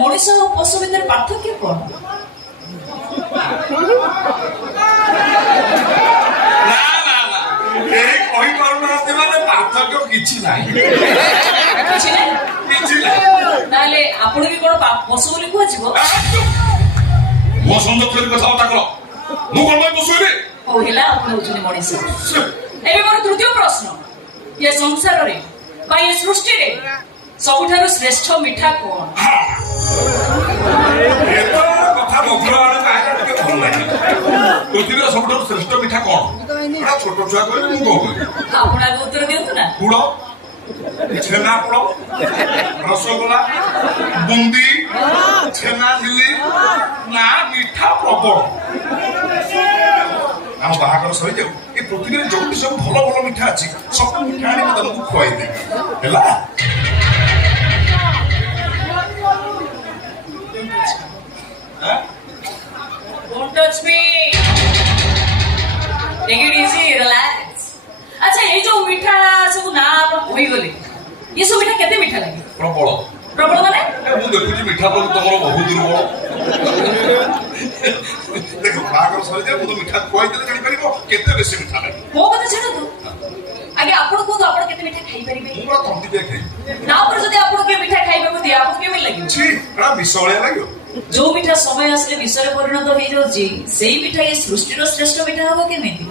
मनुष्य और पशु भितर पार्थक्य कौन? पार्थक्य किछि नाही आपण भी कोन पशु बोली को जीव मो संदो फेर कथा बात करो मु कोन भाई पशु रे ओ हेला आपण होचनी मनुष्य एबे मोर तृतीय प्रश्न ये संसार रे बा ये सृष्टि रे सबुठारो श्रेष्ठ मिठा कोन एतो कथा मोखरो आले काहे के भल नाही पृथ्वीर सबुठारो श्रेष्ठ मिठा कोन एटा छोट छुआ कहले मु कहू आपणा उत्तर दियंतु ना गुड़ छेनापोड़ रसगोला बुंदी छेना झिल्ली ना मिठा प्रबल आम बाहागर सही जाऊ ए पृथ्वी में जो सब भल भल मिठा अछि सब मिठा आनी तुमको खुआई दे हैला Don't touch me. Take it easy, relax. अच्छा ये जो मीठा सब ना आप होई गले ये सब मीठा केते मीठा लागे प्रबल प्रबल माने मु देखुची मीठा पर तमरो बहुत दुर्बल देखो बागर सरी जे मु तो मीठा खुआई देले जानि परिबो केते बेसी मीठा लागे मो कथा छाड़ तू आगे आपण को तो आपण केते मीठा खाई परिबे मु पूरा तंती दे खाई ना पर जदी आपण के मीठा खाइबे को दिया आपण के मिल लागियो छी एड़ा विषळया लागियो जो मीठा समय आसले विषय परिणत होई जाउची सेही मीठा ये सृष्टि रो श्रेष्ठ मीठा हबो केमिति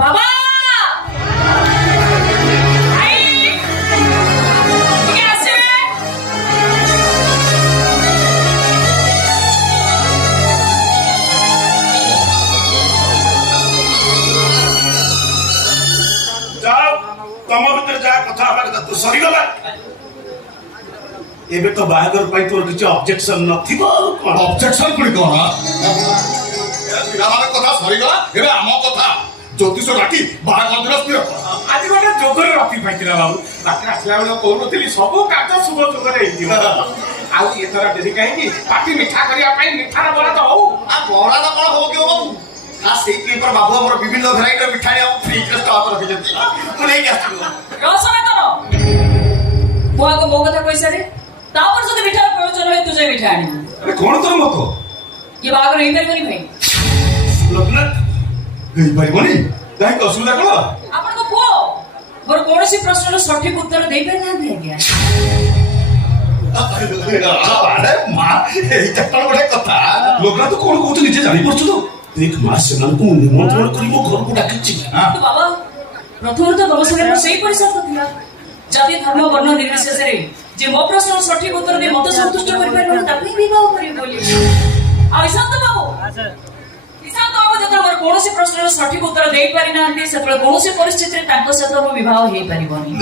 बाबा तम भीतर जा कथा हमारे तो सरीगला एबे तो बाहागर पाई तोर किछ ऑब्जेक्शन नथिबो कोन ऑब्जेक्शन पुणी कोन पिलामाने कथा सरीगला एबे आम कथा ज्योतिष राखी बाहागर दिन स्थिर आज गोटे जोगरे रखी पाइतिला बाबू बाकी आसला बेले कहउनथिली सब कार्य शुभ जोगरे हेइदियो आउ एथरा डेरी काहेकि पार्टी मिठा करिया पाई मिठार बड़ा तो हो आ बड़ा तो कोन हो के बाबू आ सेई पेपर बाबू हमर विभिन्न भेराइटी मिठाई हम फ्री के स्टॉक रखि जति तू नै आसु रसना करो बुआ को मो कथा पैसा रे तापर जदी मिठा प्रयोजन होय तुझे मिठा आनी अरे कोन तोर मत ये बागर नहीं करबनी भाई लोकनाथ गई परिबनी काहे को असुविधा कोन आपण को को मोर कोनोसी प्रश्नर सठिक उत्तर देई पार ना दे गया अरे मां एई चट्टन बडे कथा लोकनाथ कोन कहू निजे जानि परछु तो एक मास सेमान को निमंत्रण करी मो घर को डाकिछि तो बाबा प्रथम तो नमस्कार सही परिसर थिला जाति धर्म वर्ण निर्विशेष रे जे मो प्रश्न सठिक उत्तर दे मत संतुष्ट करि पाइलो ताकि विवाह करि बोली आ ईशांत बाबू जब मोर कोनोसी प्रश्नर सठिक उत्तर देई पारि नांती से कोनोसी परिस्थिति रे ताको साथ विवाह हेई परिबनी